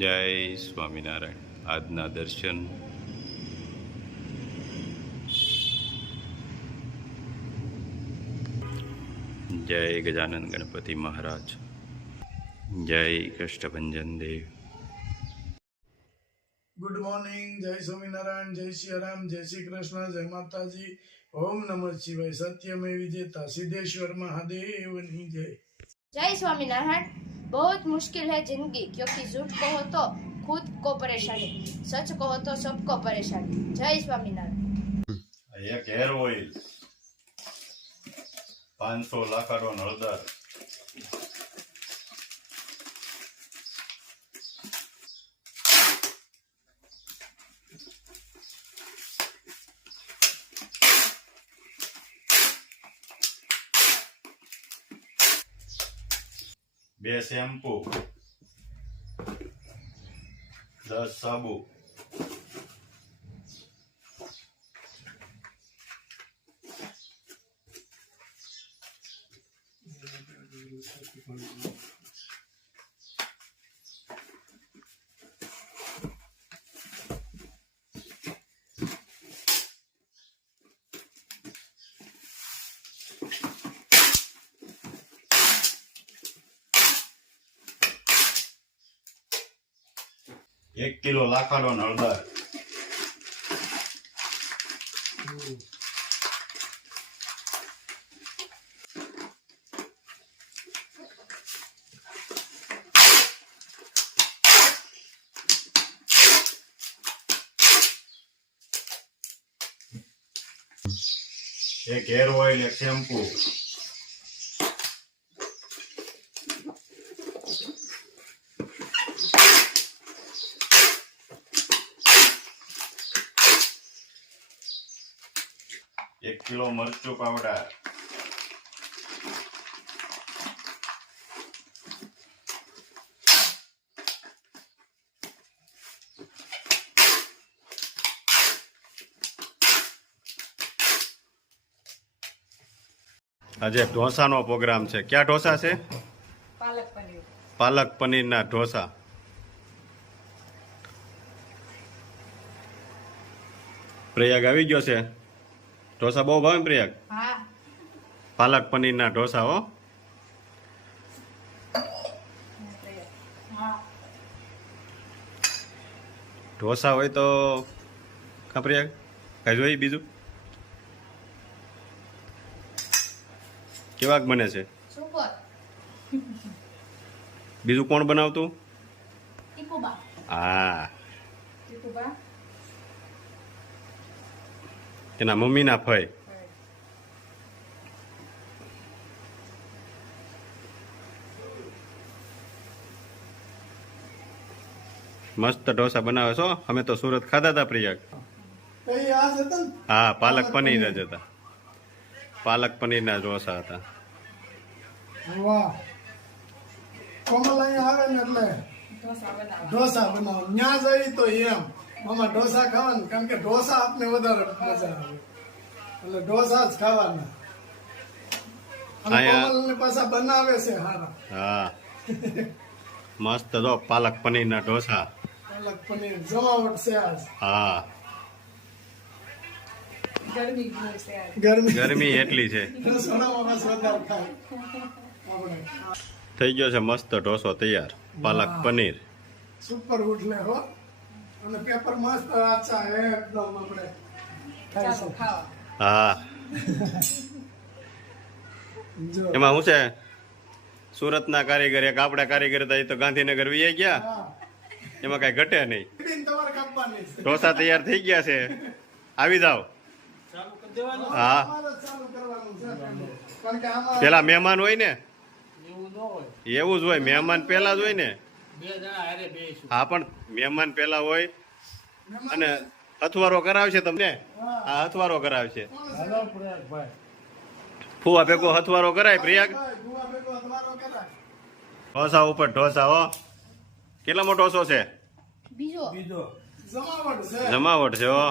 જય સ્વામિનારાયણ. આજના દર્શન જય ગજાનંદ ગણપતિ મહારાજ, જય કષ્ટભંજન દેવ. Good morning. જય સ્વામિનારાયણ, જય શ્રી રામ, જય શ્રી કૃષ્ણ, જય માતાજી. ઓમ નમઃ શિવાય. સત્યમેવ વિજેતા सिद्धेश्वर महादेवની जय. जय स्वामीनारायण. बहुत मुश्किल है जिंदगी, क्योंकि झूठ कहो तो खुद को परेशानी, सच कहो तो सबको परेशानी. जय स्वामीनारायण. એક હેર ઓઇલ, 500 લાખાડો હળદર, બે શેમ્પુ, 10 સાબુ, एक किलो लाखाडो हळदर, एक हेयर ऑयल, एक शैम्पू, एक किलो मरचू पाउडर, आज ढोसा नो प्रोग्राम है. क्या ढोसा है? पालक पनीर. पालक पनीर ना ढोसा. प्रयाग આવી ગયો છે. ઢોસા બહુ ભાવે પ્રયાગ? हाँ. પાલક પનીર ના ઢોસા હો. हाँ. ઢોસા હોય તો કા પ્રયાગ કઈ જોઈ બીજું કેવાક બને છે? सुपर. બીજું કોણ બનાવતું? टिकुबा. હા, टिकुबा. એના મમ્મી ના ફઈ. મસ્ત ઢોસા બનાવે છો. અમે તો સુરત ખાધા હતા પ્રયાગ. કઈ આ હતા ને? હા, પાલક પનીર જ હતા. પાલક પનીર ના ઢોસા હતા. વાહ. કોમલ અહીંયા આવે ને એટલે ઢોસા બનાવો. ન્યા જઈ તો એમ મામા ઢોસા ખાવાનું, કારણ કે ઢોસા આપને વધારે મજા આવે એટલે ઢોસા જ ખાવાના. અને કોમલ ને પાછા બનાવે છે હારા. હા, મસ્ત જો પાલક પનીર ના ઢોસા. પાલક પનીર જમાવટ છે આજ. હા, ગરમી ગરમી એટલી છે. રસોડામાં બસ વધારે ખાય આપણે. થઈ ગયો છે મસ્ત ઢોસો તૈયાર. પાલક પનીર. સુપર ઉઠલે હો. અને પેપર મસ્ત આછા એકદમ આપણે ખાઈ શકીએ. હા, જો એમાં શું છે, સુરતના કારીગર એક આપણા કારીગર હતા, એ તો ગાંધીનગર વી ગયા. હા. એમાં કઈ ઘટે નહીં. ટીન તમારે કાપવાની છે. ઢોસા તૈયાર થઈ ગયા છે. આવી જાવ. હા, અમારે ચાલુ કરવાનું છે. કારણ કે આમાં પેલા મહેમાન હોય ને, એવું જ હોય. મહેમાન પેલા જ હોય ને. હા, પણ મહેમાન પેલા હોય અને હથવારો કરાવશે તમને. આ હથવારો કરાવશે. ફુવા ભેગો હથવારો કરાય પ્રયાગ. ગુવા ભેગો તમારો કરાય. ઢોસા ઉપર ઢોસા હો. કેટલામો ઢોસો છે? बीजो. જમાવટ છે. જમાવટ છે હો.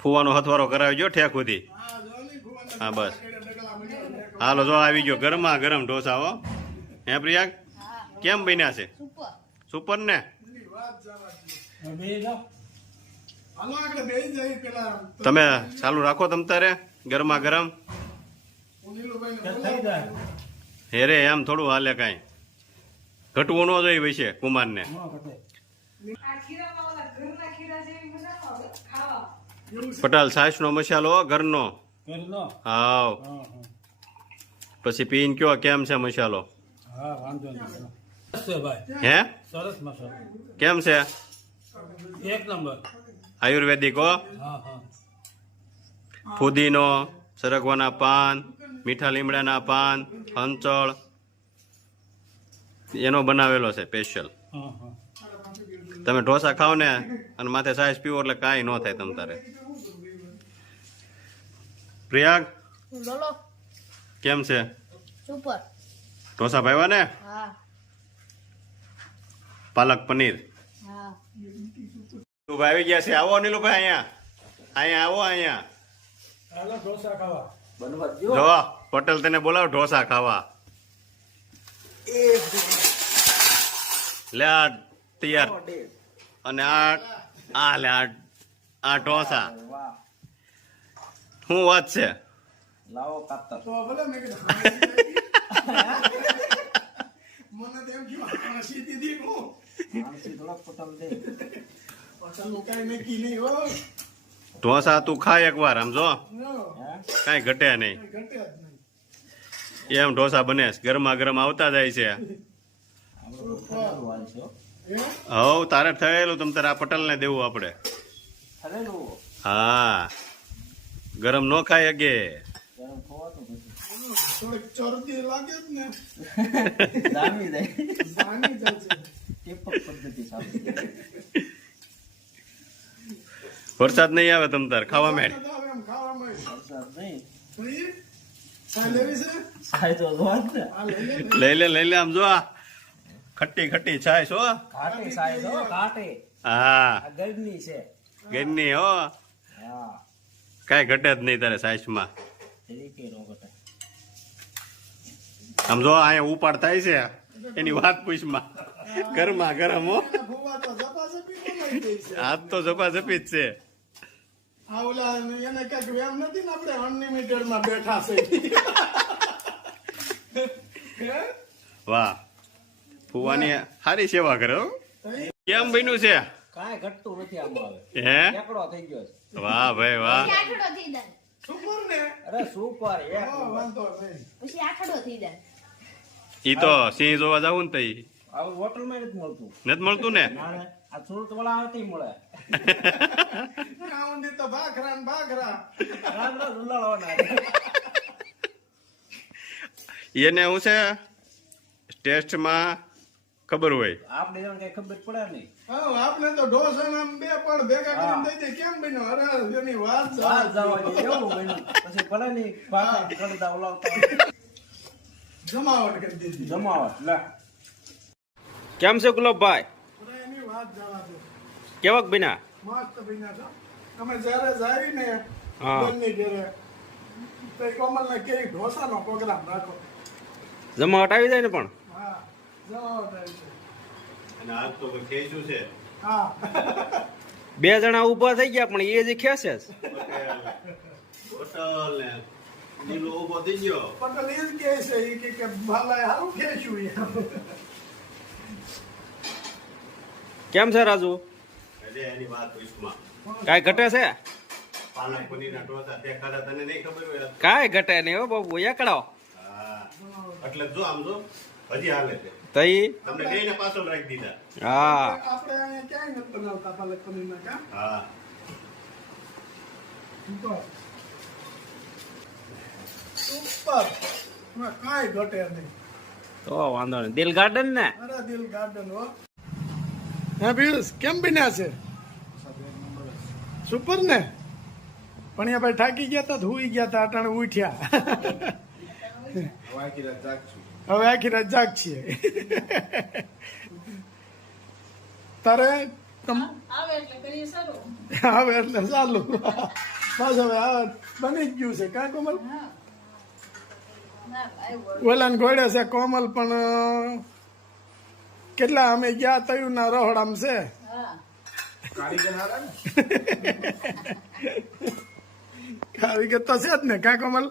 ફુવાનો હથવારો કરાવી જો ઠેક સુધી. હા, જો ની ગુવાના હા, બસ. ડગલા બની. હાલો જો આવી ગયો ગરમા ગરમ ઢોસા હો. હે પ્રિયાગ? કેમ બન્યા છે સુપર. સુપર ને એની વાત જવા દો. હાલો આગળ બેસી જાય પેલા તમે ચાલુ રાખો તમ તારે ગરમા ગરમ નીલુભાઈને બોલાવો. હેરે એમ થોડું હાલે કાંઈ ઘટવું ન જોઈએ વિશે કુમારને પટાલ છાશનો મસાલો ઘરનો હાવ પછી પીન કયો કેમ છે મસાલો હે સરસ મસાલો કેમ છે એક નંબર. આયુર્વેદિક હો ફુદીનો સરગવાના પાન મીઠા લીમડાના પાન હંચળ એનો બનાવેલો છે સ્પેશિયલ તમે ઢોસા ખાઓ ને અને માથે સાઈઝ પીવો એટલે કાંઈ ન થાય તમ તારે પ્રિયાગ બોલો. કેમ છે સુપર. ઢોસા ભાવ્યા ને હા. પાલક પનીર હા. નીલુભાઈ આવી ગયા છે આવો નીલુભાઈ અહીંયા આવો અહીંયા હાલો ઢોસા ખાવા. જો પટેલ તને બોલાવ ઢોસા ખાવા લે આ તૈયાર અને આ લે આ ઢોસા શું વાત છે તો ભલે મેં કીધું મને તો એમ કીધું હાંસી દીધી હું પટલનું કાંઈ નક્કી નહીં હો ઢોસા તું ખાય એકવાર આમ જો નો, કાંઈ ઘટે નહીં ઘટે જ નહીં એમ ઢોસા બને છે. ગરમા ગરમ આવતા જાય છે હવ તારે થયેલું તમ તારે આ પટેલને દેવું આપણે હા ગરમ નો ખાય અગે થોડીક ચરબી લાગે જ ને જામી જાય વરસાદ નહીં આવે તમ તાર ખાવા મેળ તો હવે એમ ખાવા મળે પછી સા લેવી છે આ લઈ લે લઈ લે આમ જો આ ખટ્ટી ખટ્ટી છાશ હો ઘાટે સાહેબ હો ઘાટે. હા આ ગળની છે. ઘરની હો હા કાંઈ ઘટે જ નહીં તારે છાશમાં તરીકે નો ઘટે. આમ જો અહીંયા ઉપાડ થાય છે એની વાત પૂછમાં ગરમા ગરમ હો ભૂવા તો ઝપાઝપી કમાઈ ગઈ છે આજ તો ઝપાઝપી જ છે આ ઓલા એને કઈક વેમ નથી ને આપણે અનલિમિટેડ માં બેઠા છે હે? વાહ ફુવાની સારી સેવા કરે હો કેમ બન્યું છે કાંઈ ઘટતું નથી આમાં હવે. હે એકડો થઈ ગયો છે. વાહ ભાઈ વાહ પછી આઠડો થઈ જાય. સુપર ને અરે સુપર એક હા, નંબર. વાંધો નહીં પછી આઠડો થઈ જાય. ઈ તો સિંહ જોવા જાવ ને તઈ આવું હોટલમાં નથી મળતું. નથી મળતું ને નાણે આ સુરત વાળા આવતી મળે. રાઉન્ડી તો ભાખરા ને ભાખરા રાંધણા રૂલાળવાના. એને શું છે ટેસ્ટમાં ખબર હોય આપણે એને કઈ ખબર પડે નહીં. હા આપણે તો ઢોસા નામ બે પણ ભેગા કરીને દઈ દે કેમ બન્યો અરે એની વાત બહાર જવા જવા દે એવું બન્યું. પછી ભલે નહીં ભાખર ખરીદા ઓલાવતા જમાવટ કરી દીધી જમાવટ લે. કેમ છે ગુલાબભાઈ અરે એની વાત જવા દો કેવાક બન્યા મસ્ત બન્યા છો અમે જ્યારે જાય ને હા. બંને ઘરે તો કોમલ ને કે ઢોસાનો પ્રોગ્રામ રાખો જમાવટ આવી જાય ને પણ હા જમાવટ આવી છે અને આજ તો ખેંચ્યું છે હા બે જણા ઊભા થઈ ગયા પણ એ જ ખેંચે છે. હોટલ ને નીલો ઉભો થઈ ગયો પટેલ એ જ કહે છે ઈ કે ભાલાએ સારું ખેંચ્યું એમ. કેમ છે રાજુ એટલે એની વાત પૂછમાં કાંઈ ઘટે છે પાલક પનીરના ઢોસા તે ખાધા તને નહીં ખબર હોય કાંઈ ઘટે નહીં હો બાબુ એકડો હા એટલે જો આમ જો હજી હાલે છે તઈ તમને બેયને પાછળ રાખી દીધા હા આપણે અહીંયા ક્યાંય નથી બનાવતા પાલક પનીરના કાં હા સુપર એમાં કાંઈ ઘટે નહીં તો વાંધો નહીં દિલ ગાર્ડન ને અરે દિલ ગાર્ડન હો હા પિયુષ કેમ બન્યા છે સુપર ને પણ એ ભાઈ થાકી ગયા તા હુઈ ગયા તા અટાણે ઉઠ્યા હવે આખી રાત જાગ છીએ તારે આવે એટલે ચાલુ બસ હવે આ બની જ ગયું છે કા કોમલ ઓલાને ઘોડે છે કોમલ પણ કેટલા અમે ગયા તયું ના રહોડામ છે કારીગર તો છે જ ને કા કમલ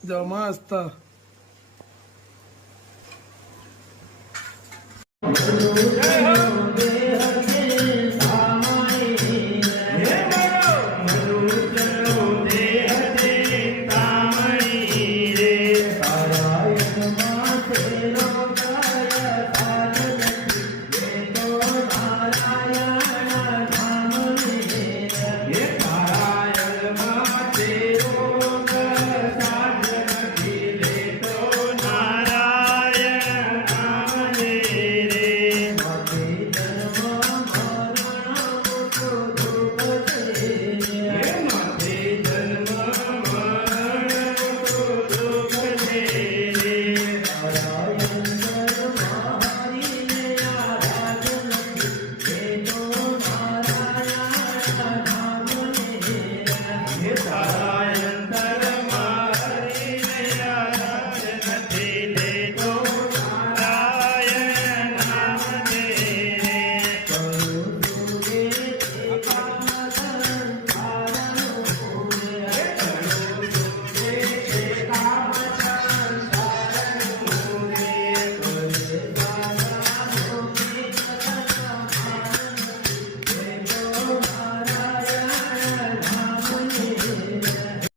જો મસ્ત